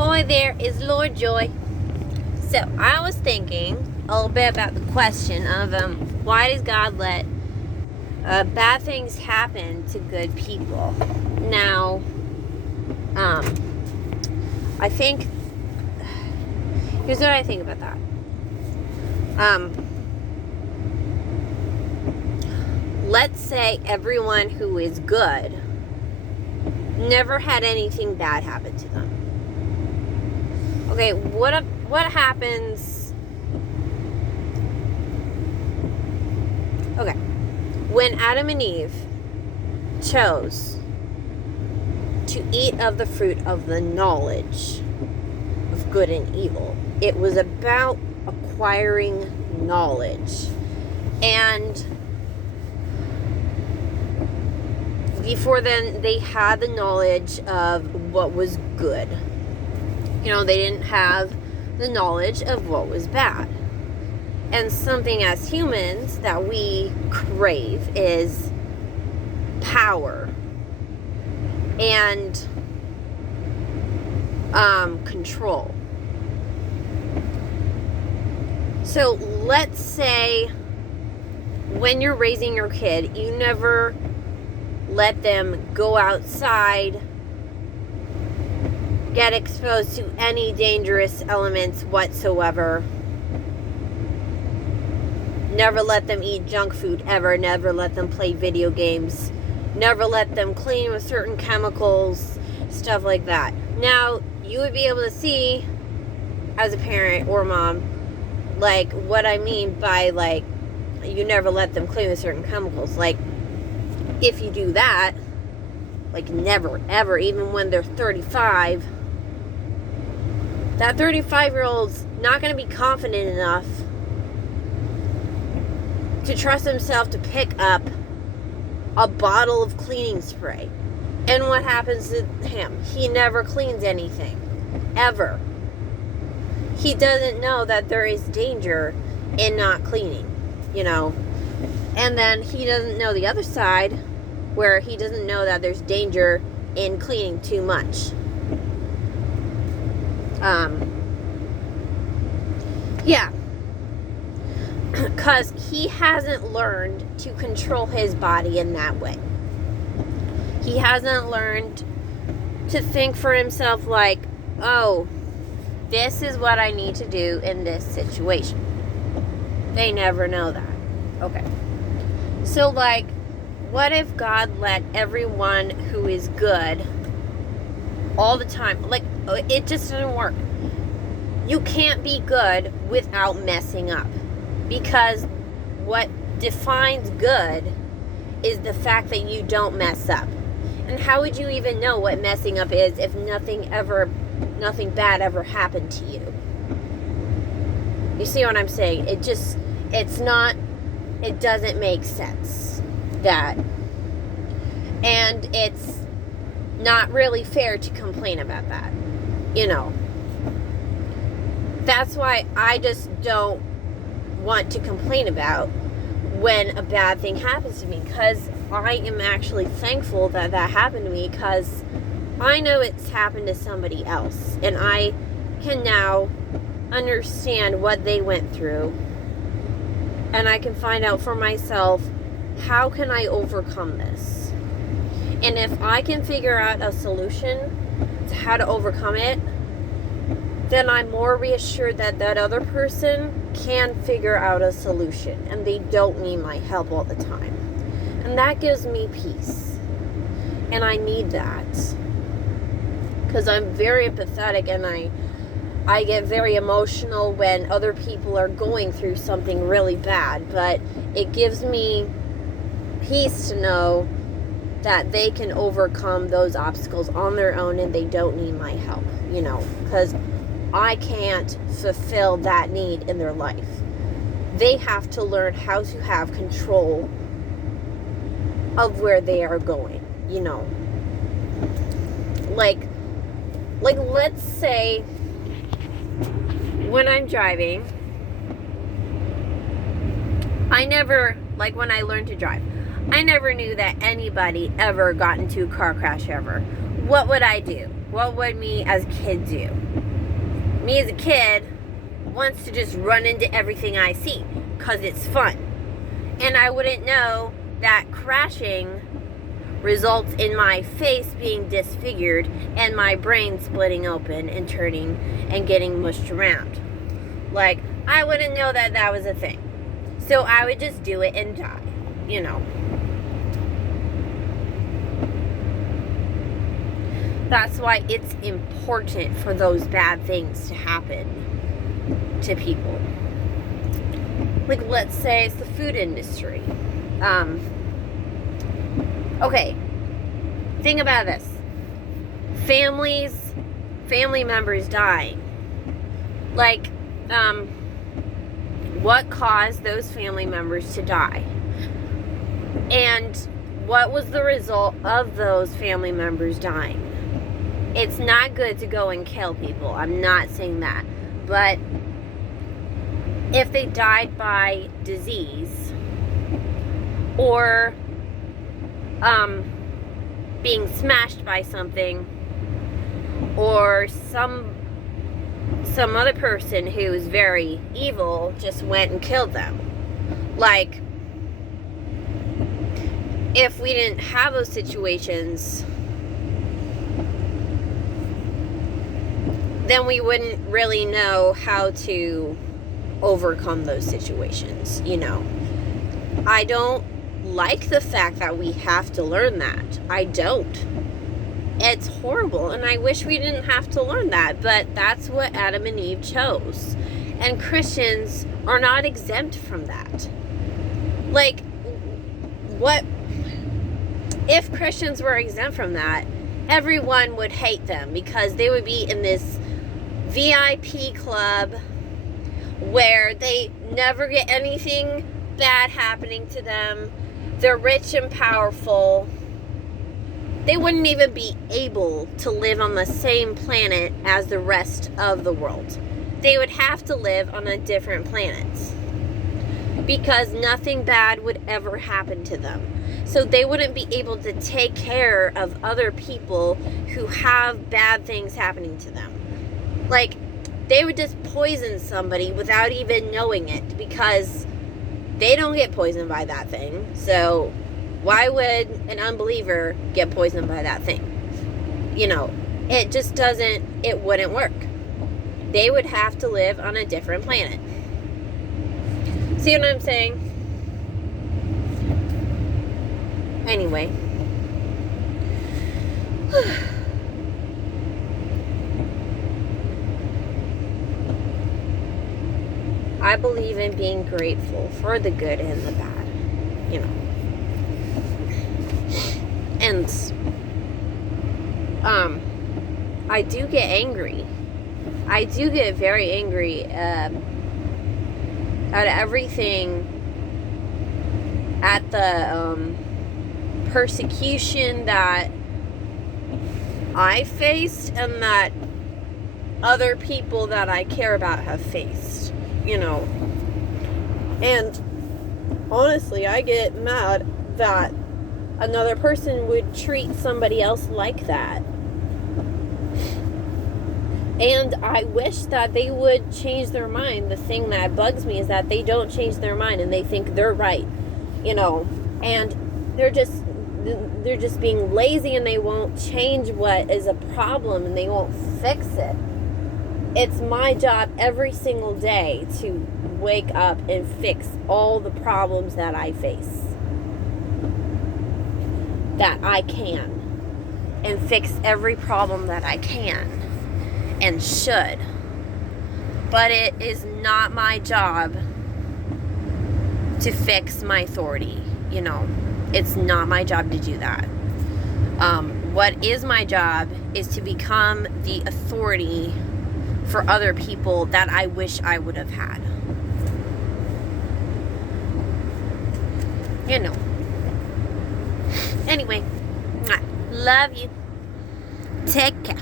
Ahoy there, is Lord Joy. So I was thinking a little bit about the question of why does God let bad things happen to good people? Now, I think, here's what I think about that. Let's say everyone who is good never had anything bad happen to them. Okay, what happens? Okay, when Adam and Eve chose to eat of the fruit of the knowledge of good and evil, it was about acquiring knowledge. And before then, they had the knowledge of what was good. You know, they didn't have the knowledge of what was bad. And something as humans that we crave is power and control. So let's say when you're raising your kid, you never let them go outside, get exposed to any dangerous elements whatsoever. Never let them eat junk food ever. Never let them play video games. Never let them clean with certain chemicals, stuff like that. Now, you would be able to see, as a parent or mom, like, what I mean by, like, you never let them clean with certain chemicals. Like, if you do that, like, never, ever, even when they're 35, that 35-year-old's not going to be confident enough to trust himself to pick up a bottle of cleaning spray. And what happens to him? He never cleans anything. Ever. He doesn't know that there is danger in not cleaning, you know. And then he doesn't know the other side, where he doesn't know that there's danger in cleaning too much. Yeah. Because he hasn't learned to control his body in that way. He hasn't learned to think for himself like, oh, this is what I need to do in this situation. They never know that. Okay. So, like, what if God let everyone who is good all the time, like, it just doesn't work. You can't be good without messing up. Because what defines good is the fact that you don't mess up. And how would you even know what messing up is if nothing bad ever happened to you? You see what I'm saying? It doesn't make sense. That. And it's not really fair to complain about that. You know. That's why I just don't want to complain about when a bad thing happens to me, because I am actually thankful that that happened to me, because I know it's happened to somebody else, and I can now understand what they went through, and I can find out for myself, how can I overcome this? And if I can figure out a solution to how to overcome it, then I'm more reassured that that other person can figure out a solution and they don't need my help all the time. And that gives me peace. And I need that. Because I'm very empathetic, and I get very emotional when other people are going through something really bad. But it gives me peace to know that they can overcome those obstacles on their own and they don't need my help, you know, because I can't fulfill that need in their life. They have to learn how to have control of where they are going, you know. Like let's say when I'm driving, when I learned to drive, I never knew that anybody ever got into a car crash ever. What would I do? what would me as a kid do? Me as a kid wants to just run into everything I see because it's fun. And I wouldn't know that crashing results in my face being disfigured and my brain splitting open and turning and getting mushed around. Like, I wouldn't know that that was a thing. So I would just do it and die, you know. That's why it's important for those bad things to happen to people. Like, let's say it's the food industry. Okay, think about this. Family members dying. Like, what caused those family members to die? And what was the result of those family members dying? It's not good to go and kill people. I'm not saying that. But if they died by disease or being smashed by something, or some other person who is very evil just went and killed them. Like, if we didn't have those situations, then we wouldn't really know how to overcome those situations, you know. I don't like the fact that we have to learn that. I don't. It's horrible, and I wish we didn't have to learn that, but that's what Adam and Eve chose. And Christians are not exempt from that. Like, what if Christians were exempt from that? Everyone would hate them because they would be in this VIP club where they never get anything bad happening to them. They're rich and powerful. They wouldn't even be able to live on the same planet as the rest of the world. They would have to live on a different planet because nothing bad would ever happen to them. So they wouldn't be able to take care of other people who have bad things happening to them. Like, they would just poison somebody without even knowing it because they don't get poisoned by that thing. So why would an unbeliever get poisoned by that thing? You know, it just doesn't, it wouldn't work. They would have to live on a different planet. See what I'm saying? Anyway. I believe in being grateful for the good and the bad, you know. And I do get angry. I do get very angry at everything, at the persecution that I faced and that other people that I care about have faced, you know. And honestly, I get mad that another person would treat somebody else like that. And I wish that they would change their mind. The thing that bugs me is that they don't change their mind and they think they're right, you know. And they're just being lazy and they won't change what is a problem and they won't fix it. It's my job every single day to wake up and fix all the problems that I face. That I can. And fix every problem that I can. And should. But it is not my job to fix my authority, you know. It's not my job to do that. What is my job is to become the authority for other people that I wish I would have had. You know. Anyway, love you. Take care.